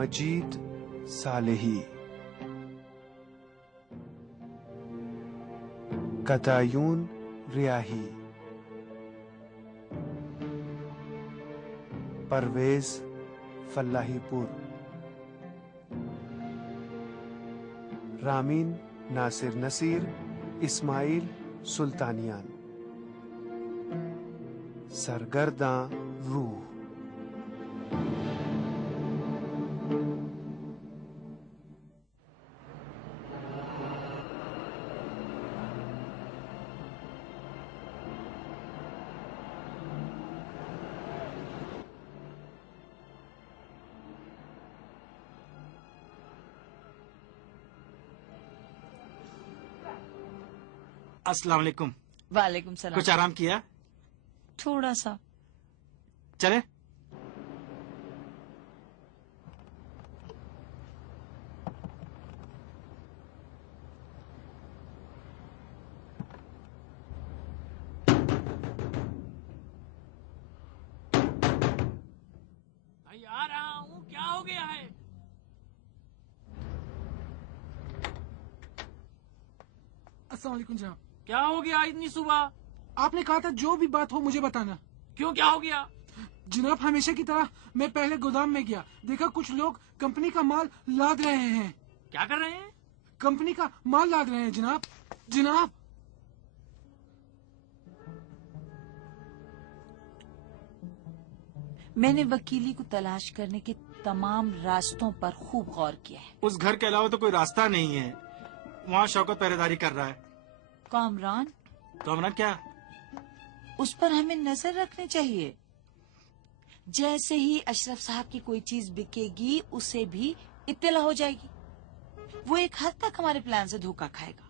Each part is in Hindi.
मजीद सालेही, कतायून रियाही, परवेज फल्लाहीपुर, रामीन नासिर नसीर, इस्माइल सुल्तानियान, सरगर्दां रूह। अस्सलाम वालेकुम। वालेकुम सलाम। कुछ आराम किया? थोड़ा सा। चले? भाई आ रहा हूँ, क्या हो गया है? अस्सलाम वालेकुम जनाब। क्या हो गया इतनी सुबह? आपने कहा था जो भी बात हो मुझे बताना। क्यों, क्या हो गया? जनाब हमेशा की तरह मैं पहले गोदाम में गया, देखा कुछ लोग कंपनी का माल लाद रहे हैं। क्या कर रहे हैं? कंपनी का माल लाद रहे हैं जनाब। जनाब मैंने वकीली को तलाश करने के तमाम रास्तों पर खूब गौर किया है। उस घर के अलावा तो कोई रास्ता नहीं है। वहाँ शौकत पहरेदारी कर रहा है। कामरान, कामरान क्या? उस पर हमें नजर रखनी चाहिए। जैसे ही अशरफ साहब की कोई चीज बिकेगी उसे भी इत्तला हो जाएगी। वो एक हद तक हमारे प्लान से धोखा खाएगा,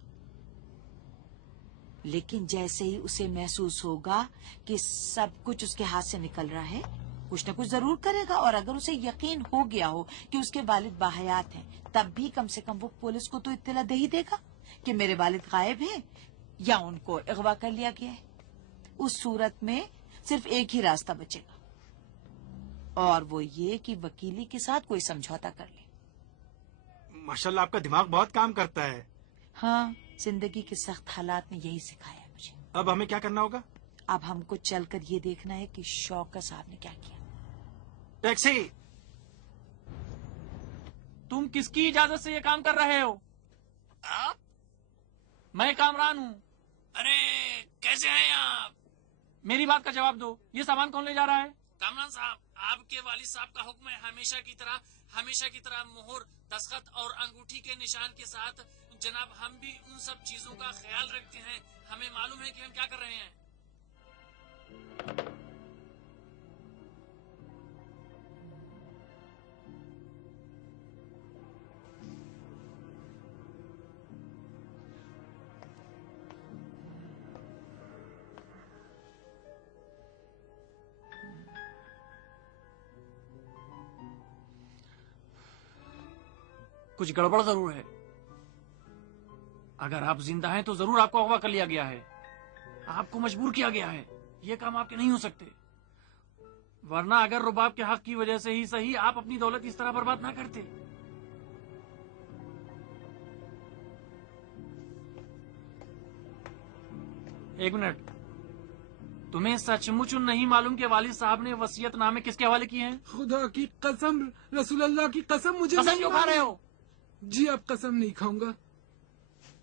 लेकिन जैसे ही उसे महसूस होगा कि सब कुछ उसके हाथ से निकल रहा है, कुछ न कुछ जरूर करेगा। और अगर उसे यकीन हो गया हो कि उसके वालिद बाहयात हैं, तब भी कम से कम वो पुलिस को तो इत्तला दे ही देगा कि मेरे वालिद गायब हैं या उनको अगवा कर लिया गया है। उस सूरत में सिर्फ एक ही रास्ता बचेगा, और वो ये कि वकीली के साथ कोई समझौता कर ले। माशाल्लाह आपका दिमाग बहुत काम करता है। हाँ, जिंदगी के सख्त हालात ने यही सिखाया है मुझे। अब हमें क्या करना होगा? अब हमको चलकर ये देखना है कि शौकत साहब ने क्या किया। टैक्सी! तुम किसकी इजाजत से ये काम कर रहे हो? आप? मैं कामरान हूँ। अरे कैसे हैं आप? मेरी बात का जवाब दो, ये सामान कौन ले जा रहा है? कामरान साहब, आपके वालिद साहब का हुक्म है, हमेशा की तरह मोहर, दस्तखत और अंगूठी के निशान के साथ। जनाब, हम भी उन सब चीजों का ख्याल रखते हैं। हमें मालूम है कि हम क्या कर रहे हैं। कुछ गड़बड़ जरूर है। अगर आप जिंदा हैं तो जरूर आपको अगवा कर लिया गया है, आपको मजबूर किया गया है। ये काम आपके नहीं हो सकते, वरना अगर रुबाब के हक की वजह से ही सही, आप अपनी दौलत इस तरह बर्बाद ना करते। एक मिनट, तुम्हें सचमुच नहीं मालूम कि वालिद साहब ने वसीयतनामे किसके हवाले किए हैं? खुदा की कसम, रसूलुल्लाह की कसम, मुझे कसम नहीं क्यों खा रहे हो? जी अब कसम नहीं खाऊंगा।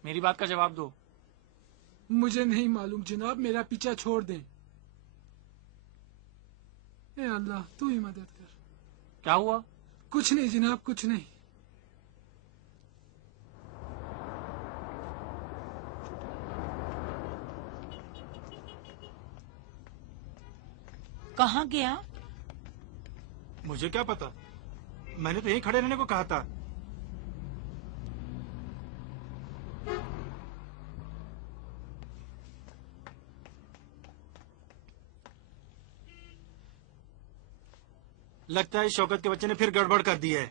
मेरी बात का जवाब दो। मुझे नहीं मालूम जनाब, मेरा पीछा छोड़ दें। ए अल्लाह, तू ही मदद कर। क्या हुआ? कुछ नहीं जनाब, कुछ नहीं। कहाँ गया? मुझे क्या पता, मैंने तो यहीं खड़े रहने को कहा था। लगता है शौकत के बच्चे ने फिर गड़बड़ कर दी है।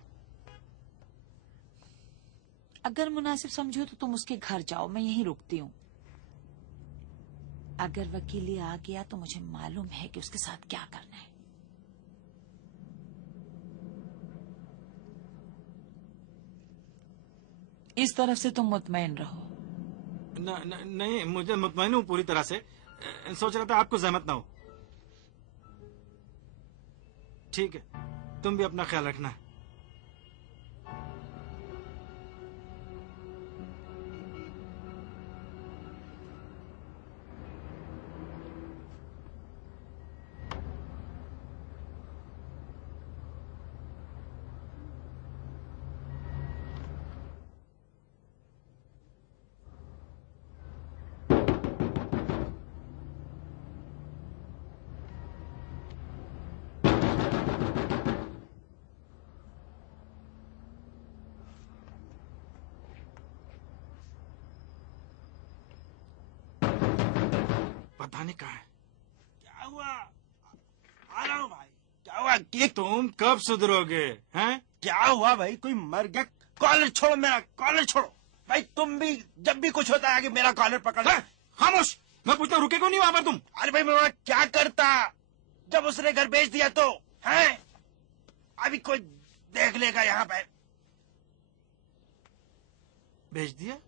अगर मुनासिब समझो तो तुम उसके घर जाओ, मैं यहीं रुकती हूँ। अगर वकील आ गया तो मुझे मालूम है कि उसके साथ क्या करना है। इस तरफ से तुम मुतमईन रहो। नहीं, मुझे मुतमईन हूँ पूरी तरह से। सोच रहा था आपको जहमत ना हो। ठीक है, तुम भी अपना ख्याल रखना। पता नहीं कहाँ है। क्या हुआ? आ रहा हूँ भाई। क्या हुआ? कि तुम कब सुधरोगे हैं? क्या हुआ भाई? कोई मर गया? कॉलर छोड़ो, मेरा कॉलर छोड़ो भाई। तुम भी जब भी कुछ होता है कि मेरा कॉलर पकड़। खामोश। मैं पूछता रुके क्यों नहीं वहां पर तुम? अरे भाई, मैं वहाँ क्या करता जब उसने घर बेच दिया तो? हैं? अभी कोई देख लेगा यहाँ पे। भेज दिया?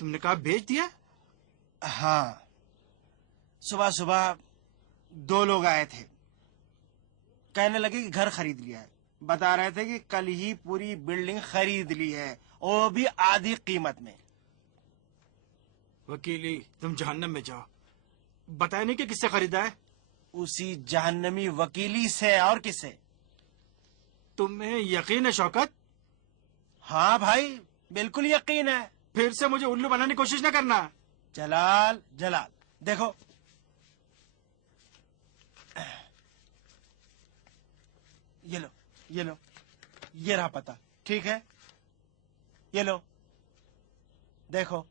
तुमने कहा भेज दिया? हाँ, सुबह सुबह 2 लोग आए थे। कहने लगे कि घर खरीद लिया है। बता रहे थे कि कल ही पूरी बिल्डिंग खरीद ली है, वो भी आधी कीमत में। वकीली, तुम जहन्नम में जाओ। बताया नहीं कि किससे खरीदा है? उसी जहन्नमी वकीली से। और किससे? तुम्हें यकीन है शौकत? हाँ भाई, बिल्कुल यकीन है। फिर से मुझे उल्लू बनाने की कोशिश न करना। जलाल, जलाल, देखो ये लो, ये लो, ये रहा पता। ठीक है, ये लो, देखो।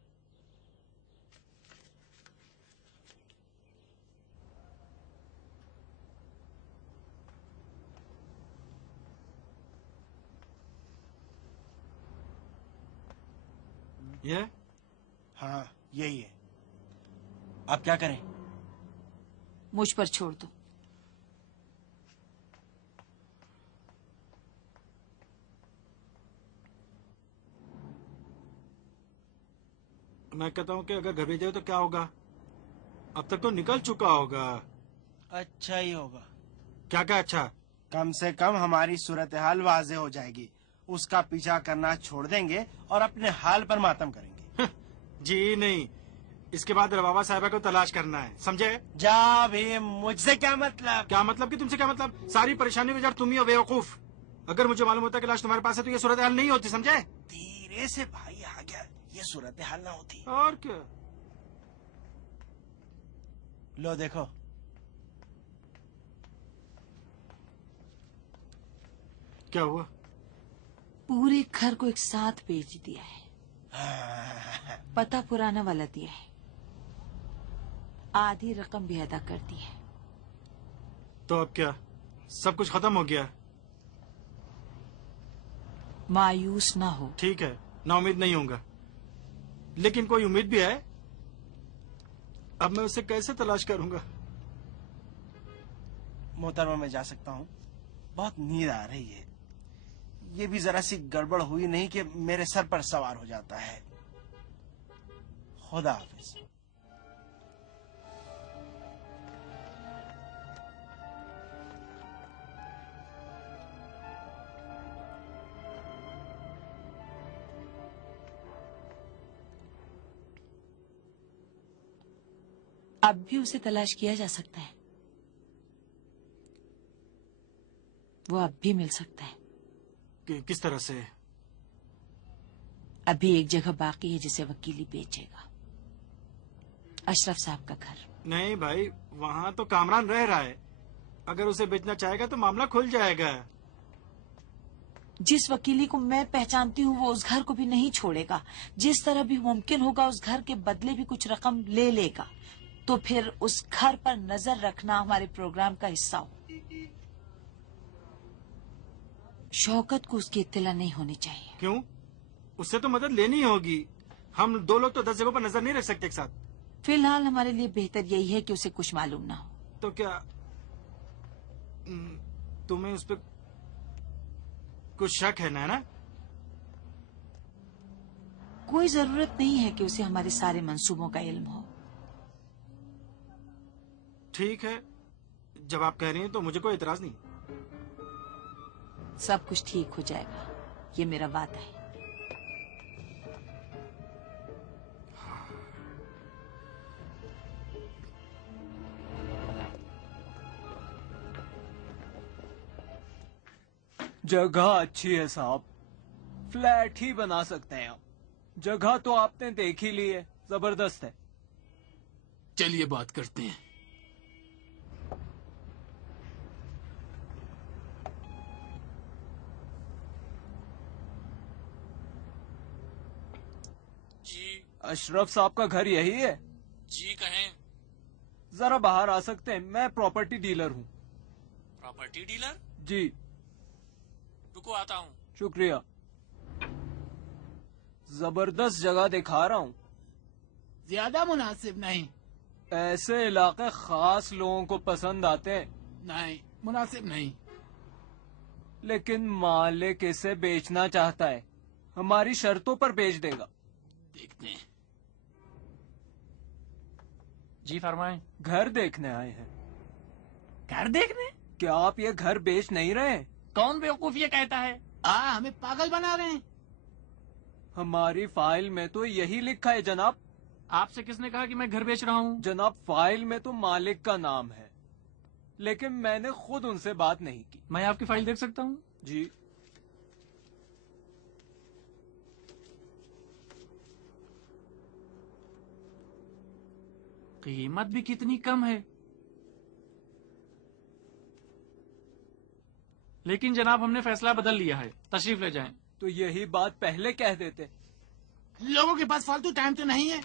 ये? हाँ, यही है। आप क्या करें? मुझ पर छोड़ दो। मैं कहता हूँ कि अगर घर भेजे तो क्या होगा? अब तक तो निकल चुका होगा। अच्छा ही होगा। क्या क्या अच्छा? कम से कम हमारी सूरत हाल वाजे हो जाएगी। उसका पीछा करना छोड़ देंगे और अपने हाल पर मातम करेंगे। जी नहीं, इसके बाद रवावा साहिबा को तलाश करना है, समझे? जा भी, मुझसे क्या मतलब? क्या मतलब कि तुमसे क्या मतलब? सारी परेशानी में जब तुम ही हो बेवकूफ। अगर मुझे मालूम होता कि लाश तुम्हारे पास है तो ये सूरत हाल नहीं होती, समझे? धीरे से भाई, आ गया, ये सूरत हाल ना होती। और क्या? लो देखो। क्या हुआ? पूरे घर को एक साथ बेच दिया है। पता पुराना वाला दिया है। आधी रकम भी अदा कर दी है। तो अब क्या, सब कुछ खत्म हो गया? मायूस ना हो। ठीक है, ना उम्मीद नहीं होगा, लेकिन कोई उम्मीद भी है। अब मैं उसे कैसे तलाश करूंगा? मोहतरमा, मैं जा सकता हूँ? बहुत नींद आ रही है। ये भी जरा सी गड़बड़ हुई नहीं कि मेरे सर पर सवार हो जाता है। खुदा हाफिज। अब भी उसे तलाश किया जा सकता है। वो अब भी मिल सकता है। किस तरह से? अभी एक जगह बाकी है जिसे वकीली बेचेगा। अशरफ साहब का घर। नहीं भाई, वहाँ तो कामरान रह रहा है। अगर उसे बेचना चाहेगा तो मामला खुल जाएगा। जिस वकीली को मैं पहचानती हूँ वो उस घर को भी नहीं छोड़ेगा। जिस तरह भी मुमकिन होगा उस घर के बदले भी कुछ रकम ले लेगा। तो फिर उस घर पर नजर रखना हमारे प्रोग्राम का हिस्सा हो। शौकत को उसकी इत्तला नहीं होनी चाहिए। क्यों? उससे तो मदद लेनी होगी। हम 2 लोग तो 10 जगहों पर नजर नहीं रख सकते एक साथ। फिलहाल हमारे लिए बेहतर यही है कि उसे कुछ मालूम ना हो। तो क्या तुम्हें उस पर कुछ शक है ना? कोई जरूरत नहीं है कि उसे हमारे सारे मंसूबों का इल्म हो। ठीक है, जब आप कह रही हैं तो मुझे कोई एतराज नहीं। सब कुछ ठीक हो जाएगा, ये मेरा वादा है। जगह अच्छी है साहब, फ्लैट ही बना सकते हैं आप। जगह तो आपने देख ही ली है, जबरदस्त है। चलिए बात करते हैं। जी अशरफ साहब का घर यही है? जी कहें। जरा बाहर आ सकते हैं? मैं प्रॉपर्टी डीलर हूँ। Property dealer? जी। रुको आता हूँ। शुक्रिया। जबरदस्त जगह दिखा रहा हूँ। ज्यादा मुनासिब नहीं। ऐसे इलाके खास लोगों को पसंद आते हैं। नहीं, मुनासिब नहीं। लेकिन मालिक इसे बेचना चाहता है, हमारी शर्तों पर बेच देगा। देखते हैं। जी फरमाएं। घर देखने आए हैं। घर देखने? क्या आप ये घर बेच नहीं रहे? कौन बेवकूफ ये कहता है? हमें पागल बना रहे हैं। हमारी फाइल में तो यही लिखा है जनाब। आपसे किसने कहा कि मैं घर बेच रहा हूँ? जनाब फाइल में तो मालिक का नाम है, लेकिन मैंने खुद उनसे बात नहीं की। मैं आपकी फाइल देख सकता हूँ? जी। कीमत भी कितनी कम है। लेकिन जनाब हमने फैसला बदल लिया है, तशरीफ ले जाएं। तो यही बात पहले कह देते। लोगों के पास फालतू टाइम तो नहीं है।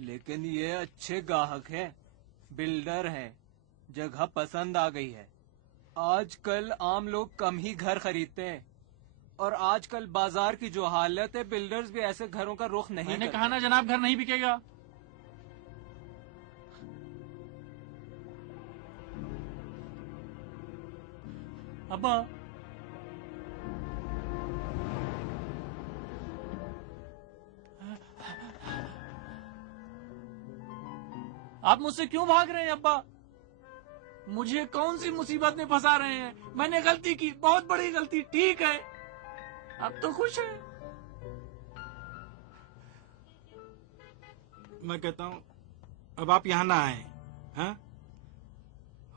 लेकिन ये अच्छे ग्राहक हैं, बिल्डर हैं, जगह पसंद आ गई है। आजकल आम लोग कम ही घर खरीदते हैं, और आजकल बाजार की जो हालत है, बिल्डर्स भी ऐसे घरों का रुख नहीं मैंने करते। कहा ना जनाब, घर नहीं बिकेगा। अब्बा, आप मुझसे क्यों भाग रहे हैं अब्बा? मुझे कौन सी मुसीबत में फंसा रहे हैं? मैंने गलती की, बहुत बड़ी गलती। ठीक है, अब तो खुश है। मैं कहता हूँ अब आप यहाँ ना आए। हाँ?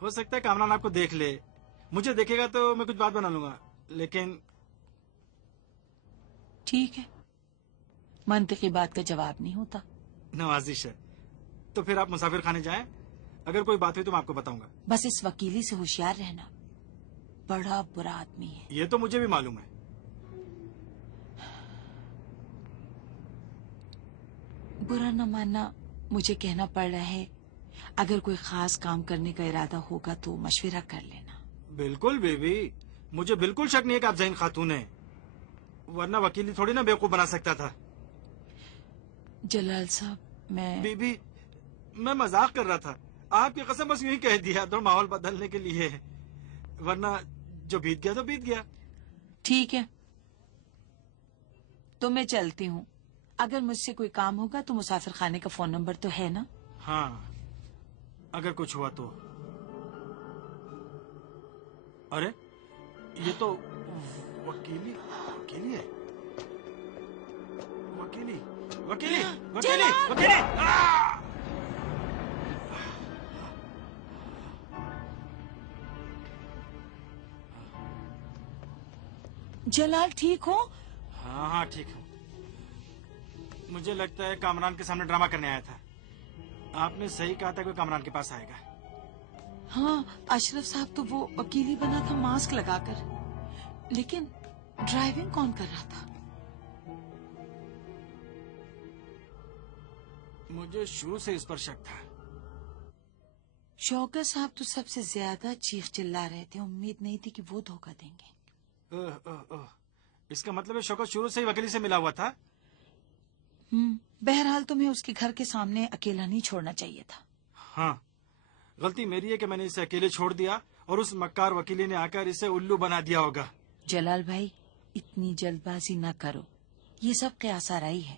हो सकता है कामरान आपको देख ले, मुझे देखेगा तो मैं कुछ बात बना लूंगा, लेकिन ठीक है, मंतकी बात का जवाब नहीं होता। नवाजिश है। तो फिर आप मुसाफिर खाने जाएं, अगर कोई बात हुई तो मैं आपको बताऊंगा। बस इस वकीली से होशियार रहना, बड़ा बुरा आदमी है। ये तो मुझे भी मालूम है। बुरा न मानना, मुझे कहना पड़ रहा है, अगर कोई खास काम करने का इरादा होगा तो मशवरा कर लेना। बिल्कुल बेबी, मुझे बिल्कुल शक नहीं है कि आप जैन खातून हैं, वरना वकीली थोड़ी ना बेवकूफ बना सकता था। जलाल साहब, मैं बीबी, मैं मजाक कर रहा था। आपकी कसम बस यूं ही कह दिया तो माहौल बदलने के लिए, वरना जो बीत गया तो बीत गया। ठीक है, तो मैं चलती हूँ। अगर मुझसे कोई काम होगा तो मुसाफिर खाने का फोन नंबर तो है ना? हाँ, अगर कुछ हुआ तो। अरे ये तो वकीली वकीली है। वकीली वकीली वकीली वकीली। जलाल ठीक हो? हाँ हाँ ठीक है। मुझे लगता है कामरान के सामने ड्रामा करने आया था। आपने सही कहा था कि कामरान के पास आएगा। हाँ, अशरफ साहब तो वो वकीली बना था मास्क लगाकर, लेकिन ड्राइविंग कौन कर रहा था? मुझे शुरू से इस पर शक था। शौकत साहब तो सबसे ज्यादा चीख चिल्ला रहे थे, उम्मीद नहीं थी कि वो धोखा देंगे। इसका मतलब है शौकत शुरू से ही वकीली से मिला हुआ था। बहरहाल तुम्हें उसके घर के सामने अकेला नहीं छोड़ना चाहिए था। हाँ, गलती मेरी है कि मैंने इसे अकेले छोड़ दिया और उस मक्कार वकीली ने आकर इसे उल्लू बना दिया होगा। जलाल भाई, इतनी जल्दबाजी ना करो। ये सब क़यास-आराई है।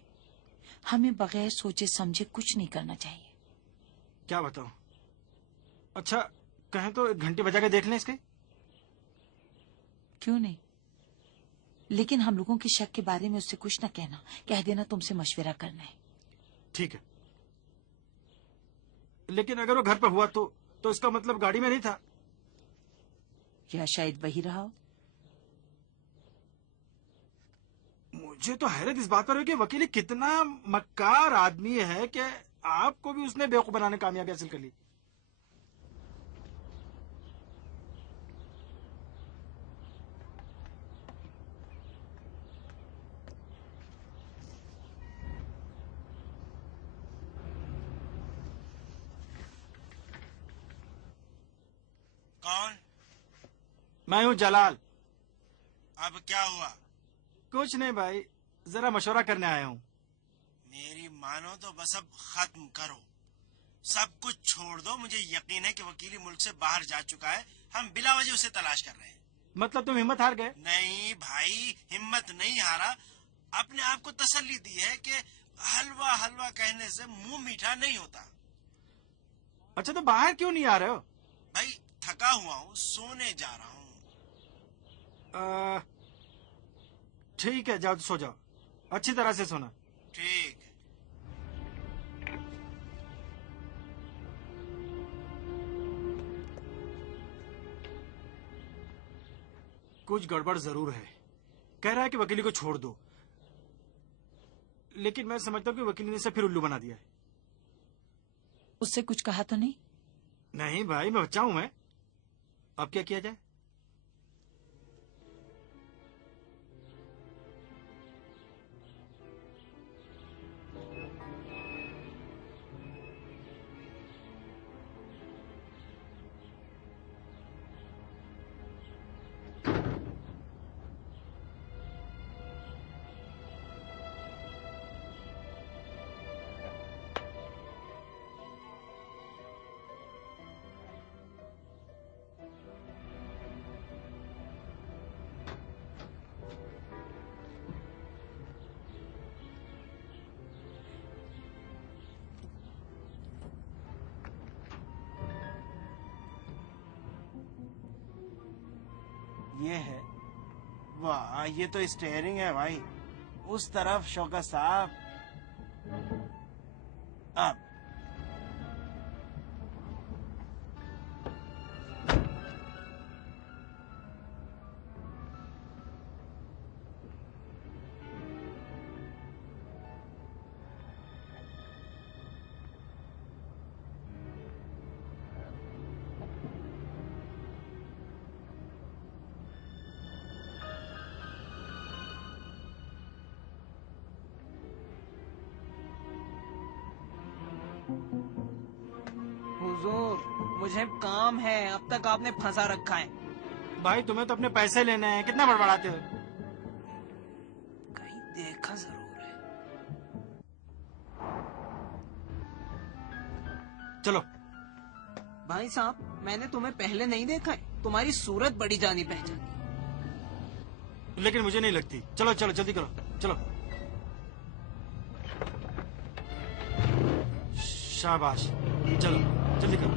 हमें बगैर सोचे समझे कुछ नहीं करना चाहिए। क्या बताऊं? अच्छा कहें तो एक घंटी बजा के देख लें इसके। क्यों नहीं, लेकिन हम लोगों के शक के बारे में उससे कुछ न कहना। कह देना तुमसे मशवरा करना है। ठीक है, लेकिन अगर वो घर पर हुआ तो इसका मतलब गाड़ी में नहीं था। या शायद वही रहा हो। मुझे तो हैरत इस बात पर है कि वकील कितना मक्कार आदमी है कि आपको भी उसने बेवकूफ बनाने कामयाबी हासिल कर ली। कौन? मैं हूँ जलाल। अब क्या हुआ? कुछ नहीं भाई, जरा मशवरा करने आया हूँ। मेरी मानो तो बस अब खत्म करो, सब कुछ छोड़ दो। मुझे यकीन है कि वकीली मुल्क से बाहर जा चुका है। हम बिला वजह उसे तलाश कर रहे हैं। मतलब तुम हिम्मत हार गए? नहीं भाई, हिम्मत नहीं हारा। अपने आप को तसल्ली दी है कि हलवा हलवा कहने से मुंह मीठा नहीं होता। अच्छा तो बाहर क्यों नहीं आ रहे हो? भाई थका हुआ हूँ, सोने जा रहा हूँ। ठीक है, जाओ तो सो जाओ, अच्छी तरह से सोना। ठीक। कुछ गड़बड़ जरूर है। कह रहा है कि वकीली को छोड़ दो, लेकिन मैं समझता हूँ कि वकील ने इसे फिर उल्लू बना दिया है। उससे कुछ कहा तो नहीं? नहीं भाई, मैं बच्चा हूं मैं। अब क्या किया जाए? ये है, वाह, ये तो स्टेयरिंग है भाई। उस तरफ शौकत साहब। अब हुजूर, मुझे काम है। अब तक आपने फंसा रखा है। भाई तुम्हें तो अपने पैसे लेने हैं, कितना बड़बड़ाते हो? कहीं देखा जरूर है। चलो। भाई साहब, मैंने तुम्हें पहले नहीं देखा है। तुम्हारी सूरत बड़ी जानी पहचानी। लेकिन मुझे नहीं लगती। चलो चलो जल्दी करो, चलो। शाबाश, चलो जल्दी करो।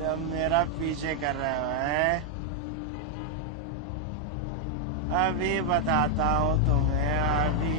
तुम मेरा पीछे कर रहे हो हैं? अभी बताता हूँ तुम्हें, अभी।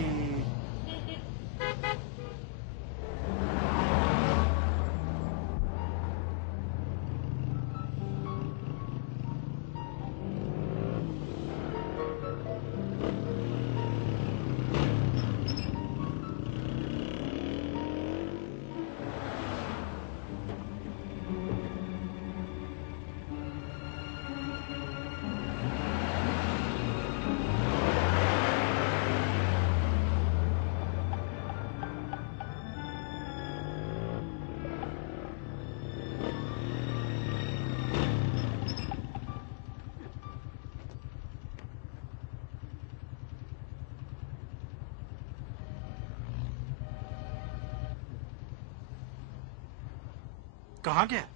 कहाँ गया?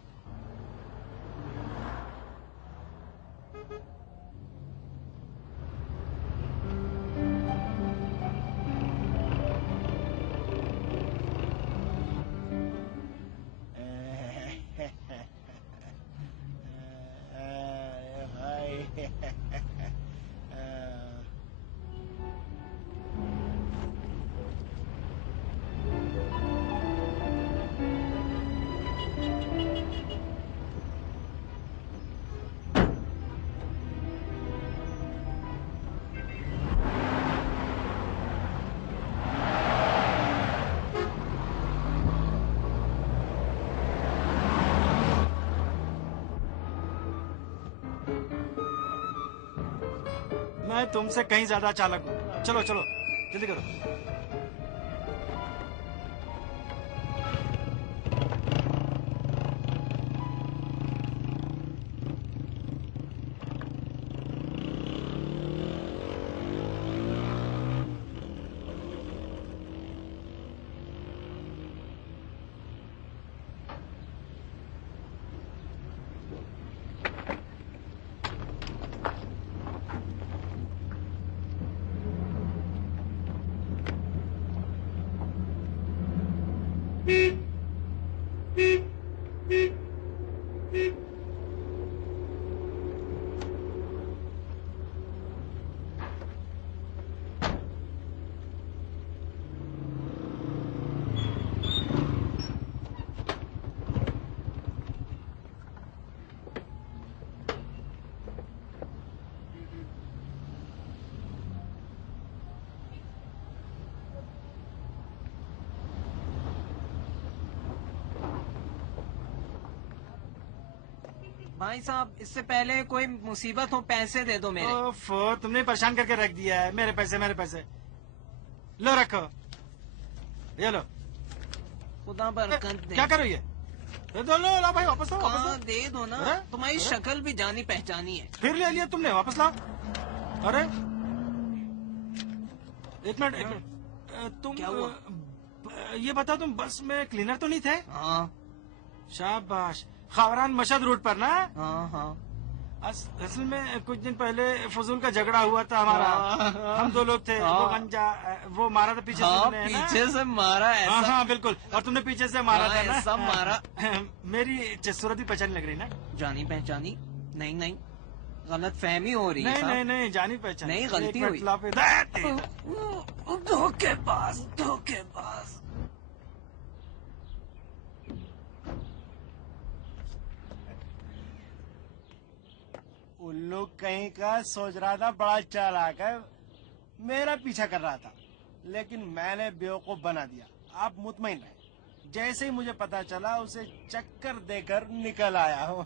मैं तुमसे कहीं ज्यादा चालाक हूँ। चलो चलो जल्दी करो। भाई साहब, इससे पहले कोई मुसीबत हो पैसे दे दो मेरे। ओफ, तुमने परेशान करके रख दिया है। मेरे पैसे मेरे पैसे। लो रखो, ये लो। खुदा बरकत दे। क्या करो ये? दे दो, लो लो भाई, वापस दो, वापस कहाँ दो। दे दो ना। अरे? तुम्हारी अरे? शक्ल भी जानी पहचानी है। फिर ले लिया तुमने, वापस लाओ। अरे एक मिनट, एक मिनट। तुम क्या हुआ? ये बताओ, तुम बस में क्लीनर तो नहीं थे? हाँ शाबाश। खावरान मशहद रूट पर ना? हाँ हाँ। असल में कुछ दिन पहले फजूल का झगड़ा हुआ था हमारा। हाँ। हम दो लोग थे। हाँ। वो गंजा, वो मारा था पीछे से हाँ, तुमने, है ना? पीछे से मारा हाँ ऐसा। हाँ बिल्कुल, और तुमने पीछे से मारा हाँ, था ना? ऐसा मारा। मेरी सूरत भी पहचान लग रही ना? जानी पहचानी? नहीं नहीं, गलत फहमी हो रही है नहीं साहब। नहीं नहीं, जानी पहचान। नहीं, गलती हुई। धोखेबाज धोखेबाज। उल्लू कहीं का सोच रहा था बड़ा चालाक है, मेरा पीछा कर रहा था, लेकिन मैंने बेवकूफ बना दिया। आप मुतमईन रहे, जैसे ही मुझे पता चला उसे चक्कर देकर निकल आया हूँ।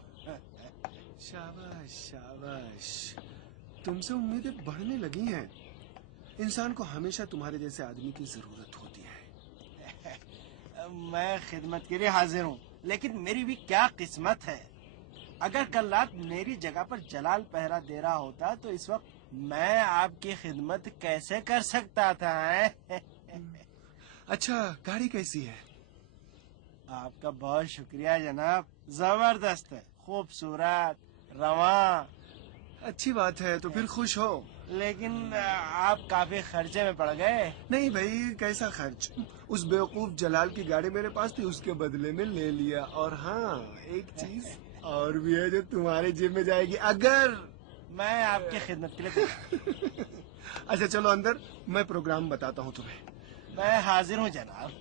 शाबाश शाबाश, तुमसे उम्मीदें बढ़ने लगी हैं। इंसान को हमेशा तुम्हारे जैसे आदमी की जरूरत होती है। मैं खिदमत के लिए हाजिर हूँ, लेकिन मेरी भी क्या किस्मत है। अगर कल रात मेरी जगह पर जलाल पहरा दे रहा होता तो इस वक्त मैं आपकी खिदमत कैसे कर सकता था? अच्छा, गाड़ी कैसी है? आपका बहुत शुक्रिया जनाब, जबरदस्त है, खूबसूरत, रवां। अच्छी बात है, तो फिर खुश हो। लेकिन आप काफी खर्चे में पड़ गए। नहीं भाई, कैसा खर्च? उस बेवकूफ जलाल की गाड़ी मेरे पास थी, उसके बदले में ले लिया। और हाँ, एक चीज और भी है जो तुम्हारे जेब में जाएगी अगर मैं आपकी खिदमत के लिए। अच्छा चलो अंदर, मैं प्रोग्राम बताता हूँ तुम्हें। मैं हाजिर हूँ जनाब।